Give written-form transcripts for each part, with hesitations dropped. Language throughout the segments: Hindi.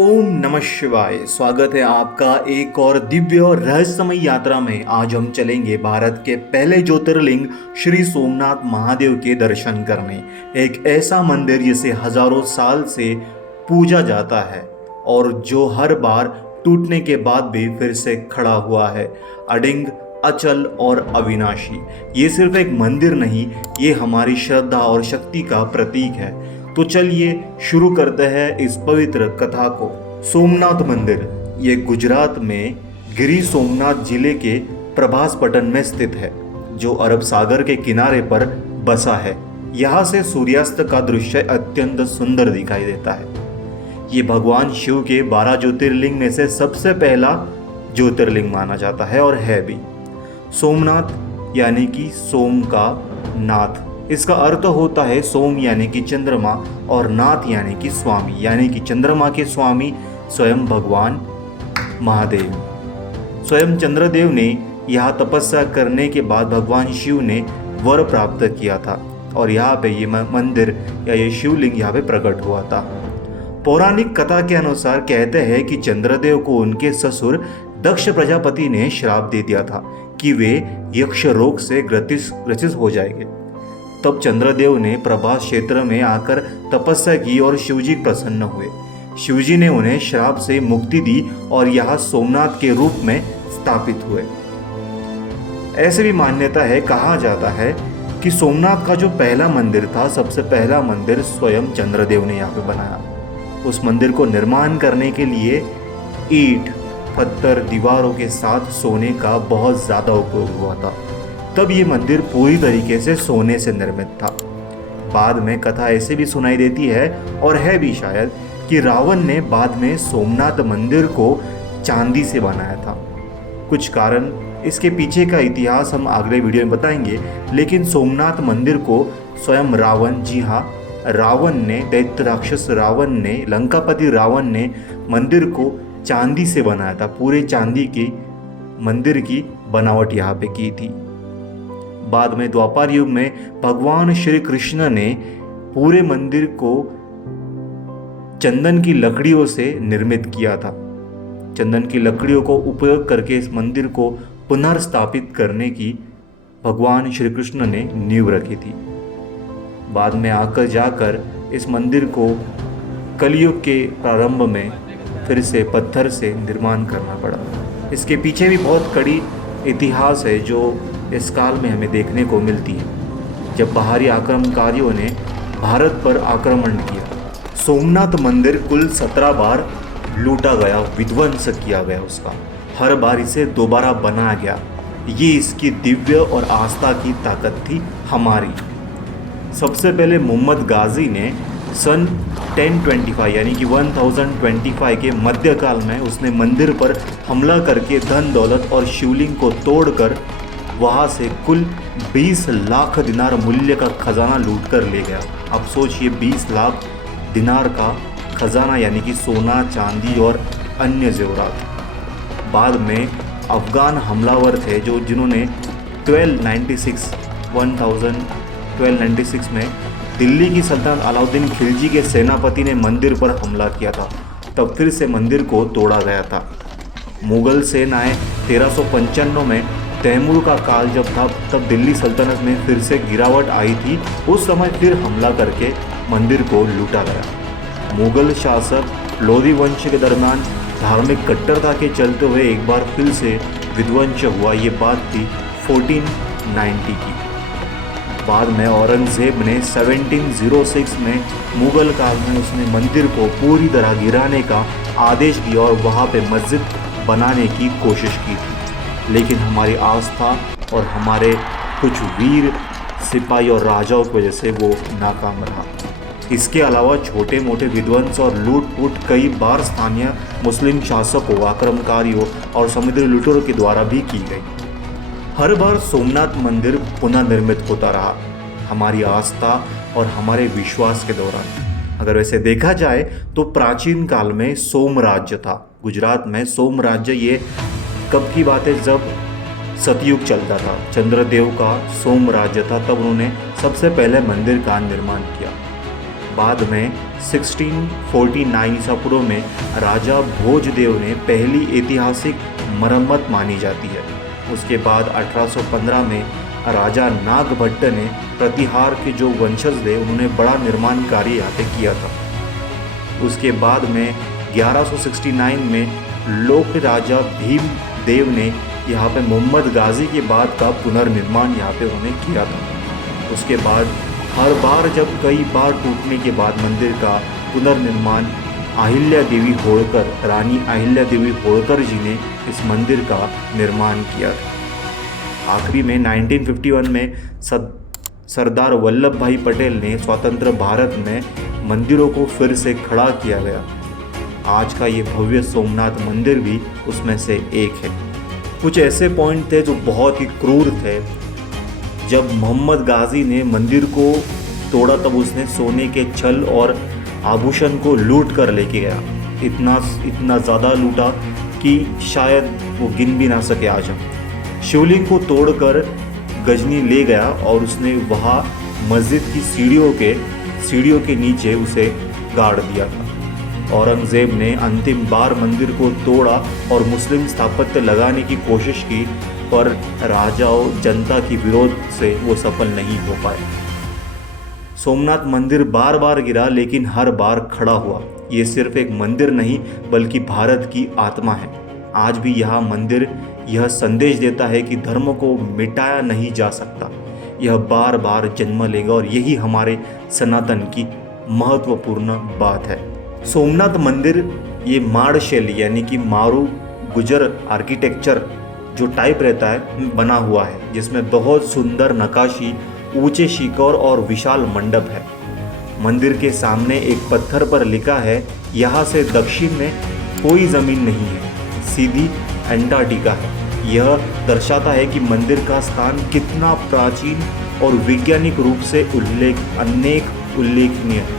ओम नमः शिवाय। स्वागत है आपका एक और दिव्य और रहस्यमय यात्रा में। आज हम चलेंगे भारत के पहले ज्योतिर्लिंग श्री सोमनाथ महादेव के दर्शन करने। एक ऐसा मंदिर जिसे हजारों साल से पूजा जाता है और जो हर बार टूटने के बाद भी फिर से खड़ा हुआ है, अडिग, अचल और अविनाशी। ये सिर्फ एक मंदिर नहीं, ये हमारी श्रद्धा और शक्ति का प्रतीक है। तो चलिए शुरू करते हैं इस पवित्र कथा को। सोमनाथ मंदिर ये गुजरात में गिरी सोमनाथ जिले के प्रभासपट्टन में स्थित है, जो अरब सागर के किनारे पर बसा है। यहाँ से सूर्यास्त का दृश्य अत्यंत सुंदर दिखाई देता है। ये भगवान शिव के 12 ज्योतिर्लिंग में से सबसे पहला ज्योतिर्लिंग माना जाता है और है भी। सोमनाथ यानी कि सोम का नाथ। इसका अर्थ होता है सोम यानी कि चंद्रमा और नाथ यानी कि स्वामी, यानी कि चंद्रमा के स्वामी स्वयं भगवान महादेव। स्वयं चंद्रदेव ने यहाँ तपस्या करने के बाद भगवान शिव ने वर प्राप्त किया था और यहाँ पे ये मंदिर या ये शिवलिंग यहाँ पे प्रकट हुआ था। पौराणिक कथा के अनुसार कहते हैं कि चंद्रदेव को उनके ससुर दक्ष प्रजापति ने श्राप दे दिया था कि वे यक्ष रोग से ग्रसित हो जाएंगे। तब चंद्रदेव ने प्रभास क्षेत्र में आकर तपस्या की और शिवजी प्रसन्न हुए। शिवजी ने उन्हें श्राप से मुक्ति दी और यहाँ सोमनाथ के रूप में स्थापित हुए। ऐसे भी मान्यता है, कहा जाता है कि सोमनाथ का जो पहला मंदिर था, सबसे पहला मंदिर स्वयं चंद्रदेव ने यहाँ पे बनाया। उस मंदिर को निर्माण करने के लिए ईंट, पत्थर, दीवारों के साथ सोने का बहुत ज़्यादा उपयोग हुआ था। तब ये मंदिर पूरी तरीके से सोने से निर्मित था। बाद में कथा ऐसे भी सुनाई देती है और है भी शायद कि रावण ने बाद में सोमनाथ मंदिर को चांदी से बनाया था। कुछ कारण इसके पीछे का इतिहास हम अगले वीडियो में बताएंगे, लेकिन सोमनाथ मंदिर को स्वयं रावण, जी हाँ, रावण ने, दैत्य राक्षस रावण ने, लंकापति रावण ने मंदिर को चांदी से बनाया था। पूरे चांदी की मंदिर की बनावट यहाँ पे की थी। बाद में द्वापर युग में भगवान श्री कृष्ण ने पूरे मंदिर को चंदन की लकड़ियों से निर्मित किया था। चंदन की लकड़ियों को उपयोग करके इस मंदिर को पुनर्स्थापित करने की भगवान श्री कृष्ण ने नींव रखी थी। बाद में आकर जाकर इस मंदिर को कलयुग के प्रारंभ में फिर से पत्थर से निर्माण करना पड़ा। इसके पीछे भी बहुत कड़ी इतिहास है जो इस काल में हमें देखने को मिलती है, जब बाहरी आक्रमणकारियों ने भारत पर आक्रमण किया। सोमनाथ मंदिर कुल 17 बार लूटा गया, विध्वंस किया गया उसका। हर बार इसे दोबारा बनाया गया। ये इसकी दिव्य और आस्था की ताकत थी हमारी। सबसे पहले मोहम्मद गाजी ने सन 1025 यानी कि 1025 के मध्यकाल में उसने मंदिर पर हमला करके धन दौलत और शिवलिंग को तोड़कर वहाँ से कुल 20 लाख दिनार मूल्य का खजाना लूट कर ले गया। अब सोचिए, 20 लाख दिनार का खजाना, यानी कि सोना, चांदी और अन्य जेवरात। बाद में अफगान हमलावर थे जिन्होंने 1296 में दिल्ली की सल्तनत अलाउद्दीन खिलजी के सेनापति ने मंदिर पर हमला किया था। तब फिर से मंदिर को तोड़ा गया था। मुगल सेनाएं 1395 में तैमूर का काल जब था, तब दिल्ली सल्तनत में फिर से गिरावट आई थी। उस समय फिर हमला करके मंदिर को लूटा गया। मुगल शासक लोधी वंश के दरमियान धार्मिक कट्टरता के चलते हुए एक बार फिर से विध्वंस हुआ। ये बात थी 1490 की। बाद में औरंगजेब ने 1706 में मुगल काल में उसने मंदिर को पूरी तरह गिराने का आदेश दिया और वहाँ पे मस्जिद बनाने की कोशिश की थी, लेकिन हमारी आस्था और हमारे कुछ वीर सिपाही और राजाओं की वजह से वो नाकाम रहा। इसके अलावा छोटे मोटे विध्वंस और लूट-पूट कई बार स्थानीय मुस्लिम शासकों, आक्रमणकारियों और समुद्री लुटेरों के द्वारा भी की गई। हर बार सोमनाथ मंदिर पुनर्निर्मित होता रहा हमारी आस्था और हमारे विश्वास के दौरान। अगर वैसे देखा जाए तो प्राचीन काल में सोम राज्य था गुजरात में। सोम राज्य ये कब की बात है, जब सतयुग चलता था, चंद्रदेव का सोम राज्य था, तब उन्होंने सबसे पहले मंदिर का निर्माण किया। बाद में 1649 ईसा पूर्व में राजा भोजदेव ने पहली ऐतिहासिक मरम्मत मानी जाती है। उसके बाद 1815 में राजा नागभट्ट ने प्रतिहार के जो वंशज थे उन्होंने बड़ा निर्माण कार्य यहाँ पे किया था। उसके बाद में 1169 में लोक राजा भीम देव ने यहाँ पे मोहम्मद गाजी के बाद का पुनर्निर्माण यहाँ पे उन्होंने किया था। उसके बाद हर बार जब कई बार टूटने के बाद मंदिर का पुनर्निर्माण अहिल्या देवी होळकर, रानी अहिल्या देवी होळकर जी ने इस मंदिर का निर्माण किया था। आखिरी में 1951 में सरदार वल्लभ भाई पटेल ने स्वतंत्र भारत में मंदिरों को फिर से खड़ा किया गया। आज का ये भव्य सोमनाथ मंदिर भी उसमें से एक है। कुछ ऐसे पॉइंट थे जो बहुत ही क्रूर थे। जब मोहम्मद गाजी ने मंदिर को तोड़ा तब उसने सोने के छल और आभूषण को लूट कर लेके गया। इतना ज़्यादा लूटा कि शायद वो गिन भी ना सके आज हम। शिवलिंग को तोड़कर गजनी ले गया और उसने वहाँ मस्जिद की सीढ़ियों के नीचे उसे गाड़ दिया था। औरंगज़ेब ने अंतिम बार मंदिर को तोड़ा और मुस्लिम स्थापत्य लगाने की कोशिश की, पर राजाओं जनता के विरोध से वो सफल नहीं हो पाए। सोमनाथ मंदिर बार बार गिरा लेकिन हर बार खड़ा हुआ। ये सिर्फ एक मंदिर नहीं बल्कि भारत की आत्मा है। आज भी यह मंदिर यह संदेश देता है कि धर्म को मिटाया नहीं जा सकता, यह बार बार जन्म लेगा और यही हमारे सनातन की महत्वपूर्ण बात है। सोमनाथ मंदिर ये माड़ शैली यानी कि मारू गुजर आर्किटेक्चर जो टाइप रहता है बना हुआ है, जिसमें बहुत सुंदर नक्काशी, ऊंचे शिखर और विशाल मंडप है। मंदिर के सामने एक पत्थर पर लिखा है, यहाँ से दक्षिण में कोई ज़मीन नहीं है, सीधी एंटार्क्टिका है। यह दर्शाता है कि मंदिर का स्थान कितना प्राचीन और वैज्ञानिक रूप से उल्लेखनीय है।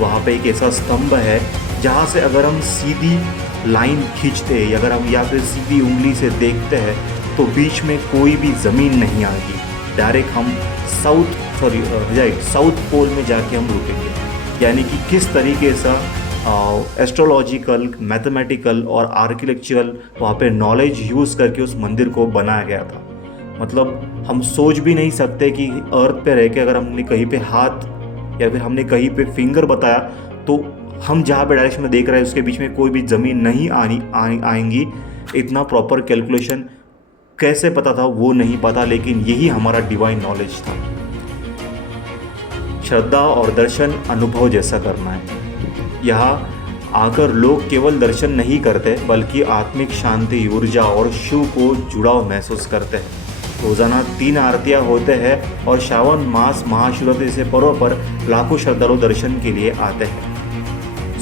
वहाँ पे एक ऐसा स्तंभ है जहाँ से अगर हम सीधी लाइन खींचते हैं या अगर हम या फिर सीधी उंगली से देखते हैं तो बीच में कोई भी ज़मीन नहीं आएगी। डायरेक्ट हम साउथ पोल में जाके हम रुकेंगे। यानी कि किस तरीके से एस्ट्रोलॉजिकल, मैथमेटिकल और आर्किटेक्चरल वहाँ पे नॉलेज यूज़ करके उस मंदिर को बनाया गया था। मतलब हम सोच भी नहीं सकते कि अर्थ पे रह के अगर हमने कहीं पे हाथ या फिर हमने कहीं पे फिंगर बताया तो हम जहाँ पे डायरेक्शन में देख रहे हैं उसके बीच में कोई भी ज़मीन नहीं आएंगी। इतना प्रॉपर कैलकुलेशन कैसे पता था वो नहीं पता, लेकिन यही हमारा डिवाइन नॉलेज था। श्रद्धा और दर्शन अनुभव जैसा करना है। यहाँ आकर लोग केवल दर्शन नहीं करते बल्कि आत्मिक शांति, ऊर्जा और शिव को जुड़ाव महसूस करते हैं। रोज़ाना 3 आरतियाँ होते हैं और श्रावण मास महाशिवरात्रि से पर्व पर लाखों श्रद्धालु दर्शन के लिए आते हैं।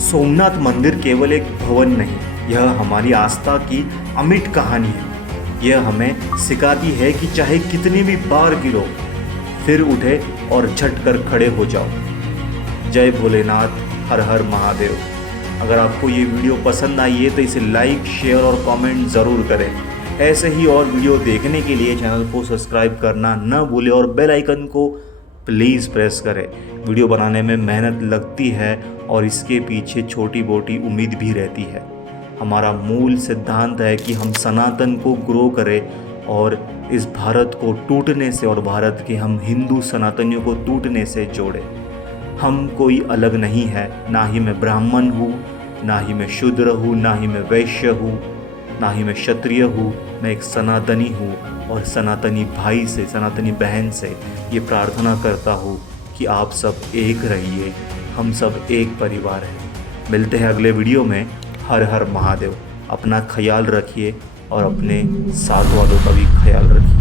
सोमनाथ मंदिर केवल एक भवन नहीं, यह हमारी आस्था की अमिट कहानी है। यह हमें सिखाती है कि चाहे कितनी भी बार गिरो फिर उठे और झट कर खड़े हो जाओ। जय भोलेनाथ, हर हर महादेव। अगर आपको ये वीडियो पसंद आई है तो इसे लाइक, शेयर और कमेंट ज़रूर करें। ऐसे ही और वीडियो देखने के लिए चैनल को सब्सक्राइब करना न भूलें और बेल आइकन को प्लीज़ प्रेस करें। वीडियो बनाने में मेहनत लगती है और इसके पीछे छोटी मोटी उम्मीद भी रहती है। हमारा मूल सिद्धांत है कि हम सनातन को ग्रो करें और इस भारत को टूटने से और भारत के हम हिंदू सनातनियों को टूटने से जोड़ें। हम कोई अलग नहीं है, ना ही मैं ब्राह्मण हूँ, ना ही मैं शूद्र हूँ, ना ही मैं वैश्य हूँ, ना ही मैं क्षत्रिय हूँ। मैं एक सनातनी हूँ और सनातनी भाई से, सनातनी बहन से ये प्रार्थना करता हूँ कि आप सब एक रहिए, हम सब एक परिवार हैं। मिलते हैं अगले वीडियो में। हर हर महादेव। अपना ख्याल रखिए और अपने साथ वालों का भी ख्याल रखिए।